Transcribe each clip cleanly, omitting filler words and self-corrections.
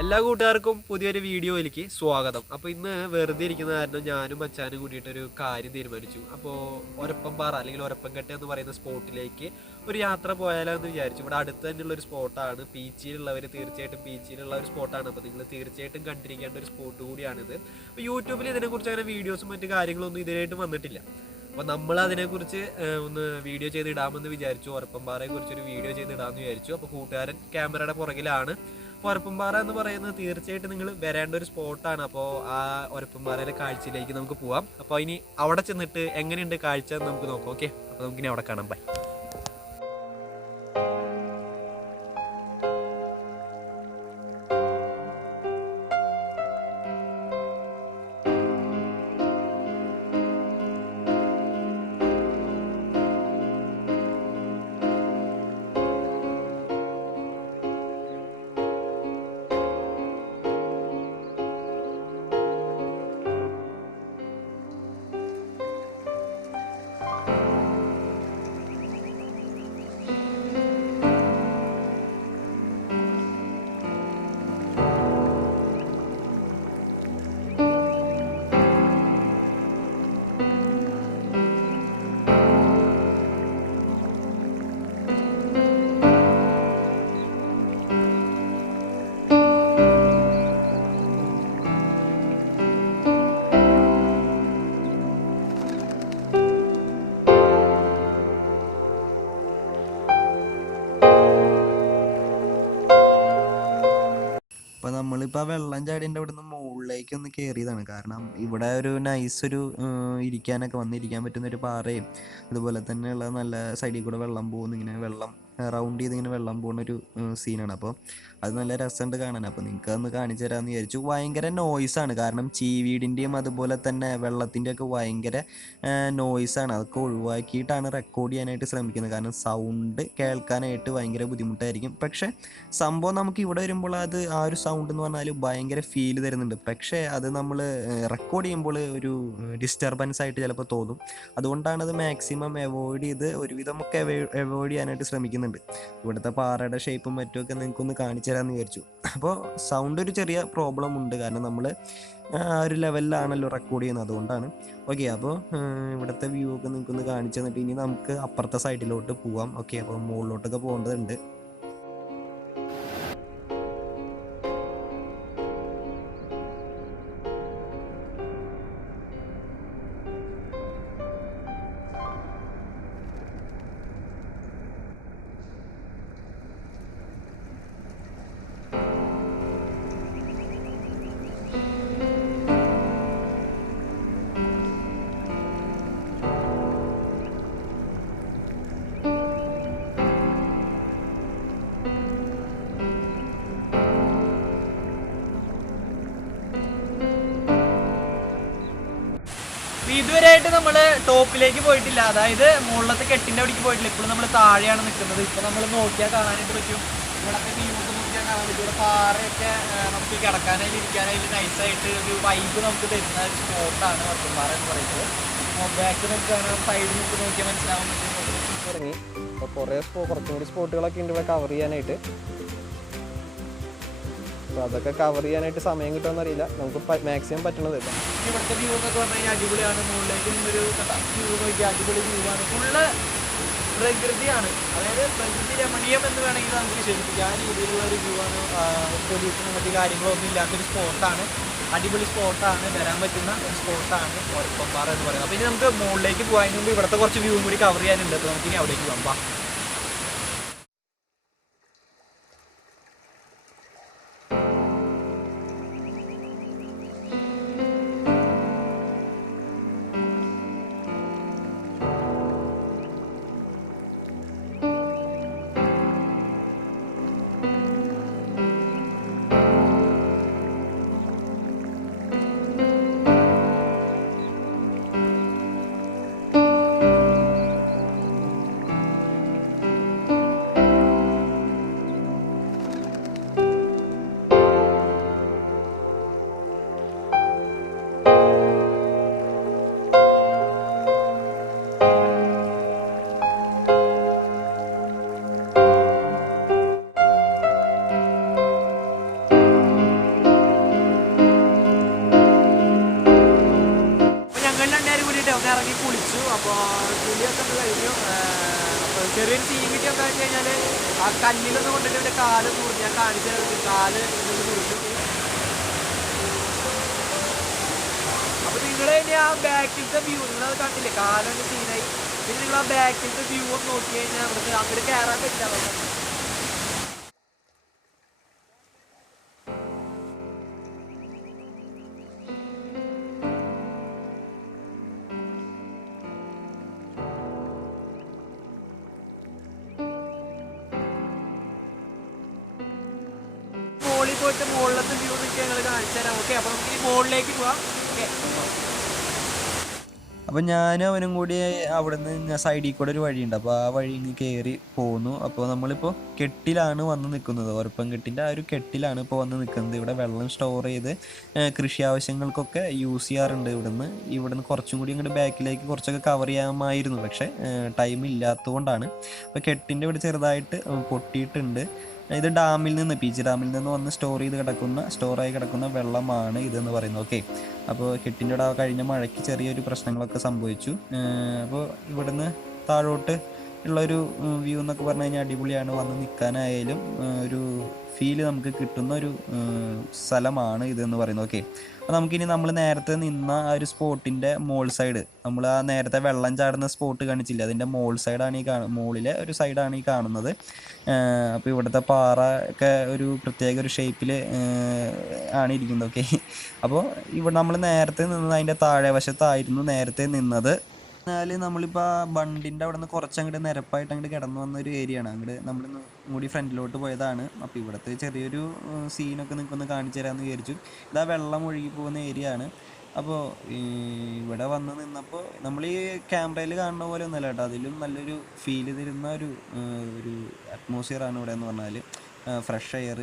എല്ലാ കൂട്ടുകാർക്കും പുതിയൊരു വീഡിയോയിലേക്ക് സ്വാഗതം. അപ്പോൾ ഇന്ന് വെറുതെ ഇരിക്കുന്ന കാരണം ഞാനും അച്ഛനും കൂടിയിട്ടൊരു കാര്യം തീരുമാനിച്ചു. അപ്പോൾ ഒരപ്പംപാറ അല്ലെങ്കിൽ ഒരപ്പംകെട്ട് എന്ന് പറയുന്ന സ്പോട്ടിലേക്ക് ഒരു യാത്ര പോയാലോ എന്ന് വിചാരിച്ചു. ഇവിടെ അടുത്ത് തന്നെയുള്ള ഒരു സ്പോട്ടാണ്. പീച്ചിയിലുള്ളവർ തീർച്ചയായിട്ടും പീച്ചിയിലുള്ള ഒരു സ്പോട്ടാണ്. അപ്പോൾ നിങ്ങൾ തീർച്ചയായിട്ടും കണ്ടിരിക്കേണ്ട ഒരു സ്പോട്ട് കൂടിയാണിത്. അപ്പോൾ യൂട്യൂബിൽ ഇതിനെക്കുറിച്ച് അങ്ങനെ വീഡിയോസും മറ്റു കാര്യങ്ങളൊന്നും ഇതിനായിട്ട് വന്നിട്ടില്ല. അപ്പോൾ നമ്മൾ അതിനെക്കുറിച്ച് ഒന്ന് വീഡിയോ ചെയ്ത് ഇടാമെന്ന് വിചാരിച്ചു. ഒരപ്പംപാറയെ കുറിച്ചൊരു വീഡിയോ ചെയ്ത് ഇടാമെന്ന് വിചാരിച്ചു. അപ്പോൾ കൂട്ടുകാരൻ ക്യാമറയുടെ പുറകിലാണ്. ഒരപ്പംപാറ എന്ന് പറയുന്നത് തീർച്ചയായിട്ടും നിങ്ങൾ വരേണ്ട ഒരു സ്പോട്ടാണ്. അപ്പോൾ ആ ഒരപ്പംപാറയിലെ കാഴ്ചയിലേക്ക് നമുക്ക് പോവാം. അപ്പോൾ ഇനി അവിടെ ചെന്നിട്ട് എങ്ങനെയുണ്ട് കാഴ്ച എന്ന് നമുക്ക് നോക്കാം. ഓക്കെ, അപ്പോൾ നമുക്കിനി അവിടെ കാണാം. ബൈ. അപ്പോൾ നമ്മളിപ്പോൾ ആ വെള്ളം ചാടിൻ്റെ അവിടെ നിന്ന് മുകളിലേക്ക് ഒന്ന് കയറിയതാണ്. കാരണം ഇവിടെ ഒരു നൈസൊരു ഇരിക്കാനൊക്കെ വന്നിരിക്കാൻ പറ്റുന്നൊരു പാറയും അതുപോലെ തന്നെയുള്ള നല്ല സൈഡിൽ കൂടെ വെള്ളം പോകുന്ന ഇങ്ങനെ വെള്ളം റൗണ്ട് ചെയ്ത് ഇങ്ങനെ വെള്ളം പോകുന്നൊരു സീനാണ്. അപ്പോൾ അത് നല്ല രസമുണ്ട് കാണാൻ. അപ്പോൾ നിങ്ങൾക്ക് അതൊന്ന് കാണിച്ചു തരാമെന്ന് വിചാരിച്ചു. ഭയങ്കര നോയ്സാണ്, കാരണം ചീവീടിൻ്റെയും അതുപോലെ തന്നെ വെള്ളത്തിൻ്റെയൊക്കെ ഭയങ്കര നോയ്സാണ്. അതൊക്കെ ഒഴിവാക്കിയിട്ടാണ് റെക്കോർഡ് ചെയ്യാനായിട്ട് ശ്രമിക്കുന്നത്. കാരണം സൗണ്ട് കേൾക്കാനായിട്ട് ഭയങ്കര ബുദ്ധിമുട്ടായിരിക്കും. പക്ഷേ സംഭവം നമുക്ക് ഇവിടെ വരുമ്പോൾ അത് ആ ഒരു സൗണ്ട് എന്ന് പറഞ്ഞാൽ ഭയങ്കര ഫീൽ തരുന്നുണ്ട്. പക്ഷേ അത് നമ്മൾ റെക്കോർഡ് ചെയ്യുമ്പോൾ ഒരു ഡിസ്റ്റർബൻസ് ആയിട്ട് ചിലപ്പോൾ തോന്നും. അതുകൊണ്ടാണ് അത് മാക്സിമം അവോയ്ഡ് ചെയ്ത് ഒരുവിധമൊക്കെ അവോയ്ഡ് ചെയ്യാനായിട്ട് ശ്രമിക്കുന്നുണ്ട്. ഇവിടുത്തെ പാറയുടെ ഷേപ്പും മറ്റുമൊക്കെ നിങ്ങൾക്കൊന്ന് കാണിച്ചു തരാമെന്ന് വിചാരിച്ചു. അപ്പോൾ സൗണ്ട് ഒരു ചെറിയ പ്രോബ്ലം ഉണ്ട്, കാരണം നമ്മൾ ആ ഒരു ലെവലിലാണല്ലോ റെക്കോർഡ് ചെയ്യുന്നത്, അതുകൊണ്ടാണ്. ഓക്കെ, അപ്പോൾ ഇവിടുത്തെ വ്യൂ ഒക്കെ നിങ്ങൾക്കൊന്ന് കാണിച്ചു തന്നിട്ട് ഇനി നമുക്ക് അപ്പുറത്തെ സൈഡിലോട്ട് പോവാം. ഓക്കെ, അപ്പോൾ മുകളിലോട്ടൊക്കെ പോകേണ്ടതുണ്ട്. ഇതുവരെയായിട്ട് നമ്മൾ ടോപ്പിലേക്ക് പോയിട്ടില്ല, അതായത് മുകളിലത്തെ കെട്ടിൻ്റെ അവിടേക്ക് പോയിട്ടില്ല. ഇപ്പോഴും നമ്മൾ താഴെയാണ് നിൽക്കുന്നത്. ഇപ്പോൾ നമ്മൾ നോക്കിയാൽ കാണാനായിട്ട് പറ്റും. ഇവിടത്തെ വ്യൂസ് നോക്കിയാൽ കാണാൻ പറ്റും. ഇവിടെ പാറയൊക്കെ നമുക്ക് കിടക്കാനായിട്ട് ഇരിക്കാനായിട്ട് നൈസായിട്ട് ഒരു വൈബ് നമുക്ക് തരുന്ന ഒരു സ്പോട്ടാണ് ഒരപ്പംപാറ എന്ന് പറയുന്നത്. ബാക്ക് നമുക്ക് കാണാം, സൈഡിൽ നമുക്ക് നോക്കിയാൽ മനസ്സിലാവാൻ പറ്റും. തുടങ്ങി അപ്പോൾ കുറച്ചും കൂടി സ്പോട്ടുകളൊക്കെ ഉണ്ട് ഇവിടെ കവർ ചെയ്യാനായിട്ട്. അപ്പോൾ അതൊക്കെ കവർ ചെയ്യാനായിട്ട് സമയം കിട്ടുമെന്ന് അറിയില്ല, നമുക്ക് മാക്സിമം പറ്റണത്. ഇവിടുത്തെ വ്യൂ എന്നൊക്കെ പറഞ്ഞു കഴിഞ്ഞാൽ അടിപൊളിയാണ്. മുകളിലേക്ക് നിന്നൊരു വ്യൂ നോക്കിയാൽ അടിപൊളി വ്യൂ ആണ്. ഫുള്ള് പ്രകൃതിയാണ്, അതായത് പ്രകൃതി രമണീയം എന്ന് വേണമെങ്കിൽ നമുക്ക് വിശേഷിപ്പിക്കാം. ആ രീതിയിലുള്ള ഒരു വ്യൂ ആണ്. പൊല്യൂഷനും മറ്റു കാര്യങ്ങളൊന്നും ഇല്ലാത്തൊരു സ്പോട്ടാണ്. അടിപൊളി സ്പോട്ടാണ്, വരാൻ പറ്റുന്ന ഒരു സ്പോട്ടാണ് ഒരപ്പംപാറ എന്ന് പറയുന്നത്. അപ്പോൾ ഇനി നമുക്ക് മുകളിലേക്ക് പോയതിന് മുമ്പ് ഇവിടുത്തെ കുറച്ച് വ്യൂ കൂടി കവർ ചെയ്യാനുണ്ട്. അപ്പോൾ നമുക്കിനി അവിടേക്ക് പോകാം. കുളിയൊക്കെ ഒന്ന് കഴിഞ്ഞു. അപ്പോൾ ചെറിയൊരു സീൻ കിട്ടി എന്താ വെച്ച് കഴിഞ്ഞാൽ ആ കല്ലിലൊന്നും കൊണ്ടിട്ട് എൻ്റെ കാല് മുറിഞ്ഞു. ഞാൻ കാണിച്ചു തരുന്നത് കാല് മുറിഞ്ഞു. അപ്പോൾ നിങ്ങൾ ഇനി ആ ബാക്കിലത്തെ വ്യൂ നിങ്ങളത് കണ്ടില്ലേ, കാലൊക്കെ സീനായി. പിന്നെ നിങ്ങൾ ആ ബാക്കിലത്തെ വ്യൂ ഒന്ന് നോക്കി കഴിഞ്ഞാൽ നമുക്ക് അങ്ങോട്ട് കയറാൻ പറ്റില്ല. മുകളിൽ പോയിട്ട് മുകളിലത്തെ വ്യൂ നോക്കി ഞങ്ങൾ കാണിച്ചു തരാം. ഓക്കെ, അപ്പോൾ നമുക്ക് ഇനി മുകളിലേക്ക് പോവാം. ഓക്കെ, അപ്പോൾ ഞാനും അവനും കൂടി അവിടെ നിന്ന് സൈഡിൽ കൂടെ ഒരു വഴിയുണ്ട്, അപ്പോൾ ആ വഴി ഇങ്ങനെ കയറി പോന്നു. അപ്പോൾ നമ്മളിപ്പോൾ കെട്ടിലാണ് വന്ന് നിൽക്കുന്നത്. ഒരപ്പം കെട്ടിൻ്റെ ആ ഒരു കെട്ടിലാണ് ഇപ്പോൾ വന്ന് നിൽക്കുന്നത്. ഇവിടെ വെള്ളം സ്റ്റോർ ചെയ്ത് കൃഷി ആവശ്യങ്ങൾക്കൊക്കെ യൂസ് ചെയ്യാറുണ്ട്. ഇവിടുന്ന് കുറച്ചും കൂടി ഇങ്ങോട്ട് ബാക്കിലേക്ക് കുറച്ചൊക്കെ കവർ ചെയ്യാമായിരുന്നു, പക്ഷേ ടൈം ഇല്ലാത്തതുകൊണ്ടാണ്. അപ്പോൾ കെട്ടിൻ്റെ ഇവിടെ ചെറുതായിട്ട് പൊട്ടിയിട്ടുണ്ട്. ഇത് ഡാമിൽ നിന്ന്, പീച്ചി ഡാമിൽ നിന്ന് വന്ന് സ്റ്റോറായി കിടക്കുന്ന വെള്ളമാണ് ഇതെന്ന് പറയുന്നത്. ഓക്കെ, അപ്പോൾ കെട്ടിൻ്റെ ഇവിടെ കഴിഞ്ഞ മഴയ്ക്ക് ചെറിയൊരു പ്രശ്നങ്ങളൊക്കെ സംഭവിച്ചു. അപ്പോൾ ഇവിടുന്ന് താഴോട്ട് ഉള്ളൊരു വ്യൂ എന്നൊക്കെ പറഞ്ഞു കഴിഞ്ഞാൽ അടിപൊളിയാണ്. വന്ന് നിൽക്കാനായാലും ഒരു ഫീല് നമുക്ക് കിട്ടുന്ന ഒരു സ്ഥലമാണ് ഇതെന്ന് പറയുന്നത്. ഓക്കെ, അപ്പോൾ നമുക്കിനി നമ്മൾ നേരത്തെ നിന്ന ആ ഒരു സ്പോട്ടിൻ്റെ മോൾ സൈഡ്, നമ്മൾ ആ നേരത്തെ വെള്ളം ചാടുന്ന സ്പോട്ട് കാണിച്ചില്ല, അതിൻ്റെ മോൾ സൈഡാണ് മുകളിലെ ഒരു സൈഡാണ് ഈ കാണുന്നത്. അപ്പോൾ ഇവിടുത്തെ പാറ ഒക്കെ ഒരു പ്രത്യേക ഒരു ഷേപ്പിൽ ആണ് ഇരിക്കുന്നത്. ഓക്കെ, അപ്പോൾ ഇവിടെ നമ്മൾ നേരത്തെ നിന്നത് അതിൻ്റെ താഴെ വശത്തായിരുന്നു നേരത്തെ നിന്നത്. എന്നാൽ നമ്മളിപ്പോൾ ആ ബണ്ടിൻ്റെ അവിടെ നിന്ന് കുറച്ചങ്ങോട്ട് നിരപ്പായിട്ട് അങ്ങോട്ട് കിടന്നു വന്ന ഒരു ഏരിയ ആണ്. അങ്ങോട്ട് നമ്മൾ കൂടി ഫ്രണ്ടിലോട്ട് പോയതാണ്. അപ്പോൾ ഇവിടുത്തെ ചെറിയൊരു സീനൊക്കെ നിങ്ങൾക്കൊന്ന് കാണിച്ചു തരാമെന്ന് വിചാരിച്ചു. ഇതാ വെള്ളം ഒഴുകി പോകുന്ന ഏരിയ ആണ്. അപ്പോൾ ഇവിടെ വന്ന് നിന്നപ്പോൾ നമ്മൾ ഈ ക്യാമറയിൽ കാണുന്ന പോലെ ഒന്നുമല്ല കേട്ടോ, അതിലും നല്ലൊരു ഫീൽ തരുന്ന ഒരു അറ്റ്മോസ്ഫിയറാണ് ഇവിടെ എന്ന് പറഞ്ഞാൽ. ഫ്രഷ് എയർ,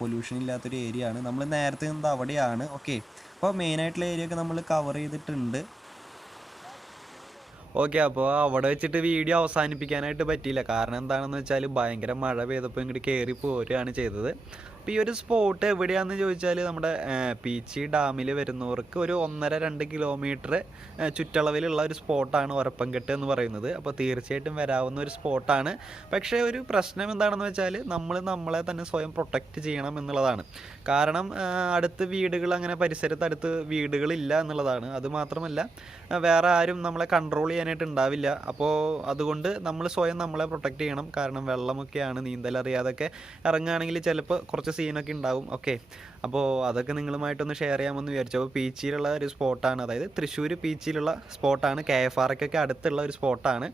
പൊല്യൂഷൻ ഇല്ലാത്തൊരു ഏരിയ ആണ്. നമ്മൾ നേരത്തെ നിന്നത് അവിടെയാണ്. ഓക്കെ, അപ്പോൾ മെയിനായിട്ടുള്ള ഏരിയ ഒക്കെ നമ്മൾ കവർ ചെയ്തിട്ടുണ്ട്. ഓക്കെ, അപ്പോൾ അവിടെ വെച്ചിട്ട് വീഡിയോ അവസാനിപ്പിക്കാനായിട്ട് പറ്റിയില്ല. കാരണം എന്താണെന്ന് വെച്ചാൽ ഭയങ്കര മഴ പെയ്തപ്പോൾ ഇങ്ങോട്ട് കയറി പോരുകയാണ് ചെയ്തത്. അപ്പോൾ ഈ ഒരു സ്പോട്ട് എവിടെയാണെന്ന് ചോദിച്ചാൽ നമ്മുടെ പീച്ചി ഡാമിൽ വരുന്നവർക്ക് ഒരു 1.5-2 കിലോമീറ്റർ ചുറ്റളവിലുള്ള ഒരു സ്പോട്ടാണ് ഒരപ്പം കെട്ട് എന്ന് പറയുന്നത്. അപ്പോൾ തീർച്ചയായിട്ടും വരാവുന്ന ഒരു സ്പോട്ടാണ്. പക്ഷേ ഒരു പ്രശ്നം എന്താണെന്ന് വെച്ചാൽ നമ്മളെ തന്നെ സ്വയം പ്രൊട്ടക്റ്റ് ചെയ്യണം എന്നുള്ളതാണ്. കാരണം അടുത്ത് വീടുകൾ, അങ്ങനെ പരിസരത്ത് അടുത്ത് വീടുകളില്ല എന്നുള്ളതാണ്. അതുമാത്രമല്ല വേറെ ആരും നമ്മളെ കൺട്രോൾ ചെയ്യാനായിട്ട് ഉണ്ടാവില്ല. അപ്പോൾ അതുകൊണ്ട് നമ്മൾ സ്വയം നമ്മളെ പ്രൊട്ടക്റ്റ് ചെയ്യണം. കാരണം വെള്ളമൊക്കെയാണ്, നീന്തലറിയാതൊക്കെ ഇറങ്ങുകയാണെങ്കിൽ ചിലപ്പോൾ കുറച്ച് സീനൊക്കെ ഉണ്ടാവും. ഓക്കെ, അപ്പോൾ അതൊക്കെ നിങ്ങളുമായിട്ടൊന്ന് ഷെയർ ചെയ്യാമെന്ന് വിചാരിച്ചു. അപ്പോൾ പീച്ചിയിലുള്ള ഒരു സ്പോട്ടാണ്, അതായത് തൃശ്ശൂർ പീച്ചിയിലുള്ള സ്പോട്ടാണ്. K.F.R.I അടുത്തുള്ള ഒരു സ്പോട്ടാണ്.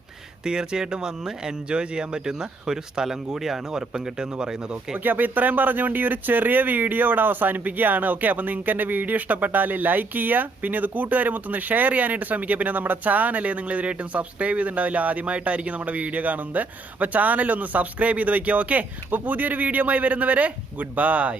തീർച്ചയായിട്ടും വന്ന് എൻജോയ് ചെയ്യാൻ പറ്റുന്ന ഒരു സ്ഥലം കൂടിയാണ് ഒരപ്പംകെട്ട് എന്ന് പറയുന്നത്. ഓക്കെ, അപ്പോൾ ഇത്രയും പറഞ്ഞുകൊണ്ട് ഈ ഒരു ചെറിയ വീഡിയോ ഇവിടെ അവസാനിപ്പിക്കുകയാണ്. ഓക്കെ, അപ്പോൾ നിങ്ങൾക്ക് എൻ്റെ വീഡിയോ ഇഷ്ടപ്പെട്ടാൽ ലൈക്ക് ചെയ്യുക, പിന്നെ ഇത് കൂട്ടുകാരെ മൊത്തം ഷെയർ ചെയ്യാനായിട്ട് ശ്രമിക്കുക. പിന്നെ നമ്മുടെ ചാനൽ നിങ്ങൾ ഇതുവരെയായിട്ടും സബ്സ്ക്രൈബ് ചെയ്തിട്ടുണ്ടാവില്ല, ആദ്യമായിട്ടായിരിക്കും നമ്മുടെ വീഡിയോ കാണുന്നത്. അപ്പോൾ ചാനൽ ഒന്ന് സബ്സ്ക്രൈബ് ചെയ്ത് വയ്ക്കുക. ഓക്കെ, അപ്പോൾ പുതിയൊരു വീഡിയോയുമായി വരുന്നവരെ ഗുഡ് ബൈ.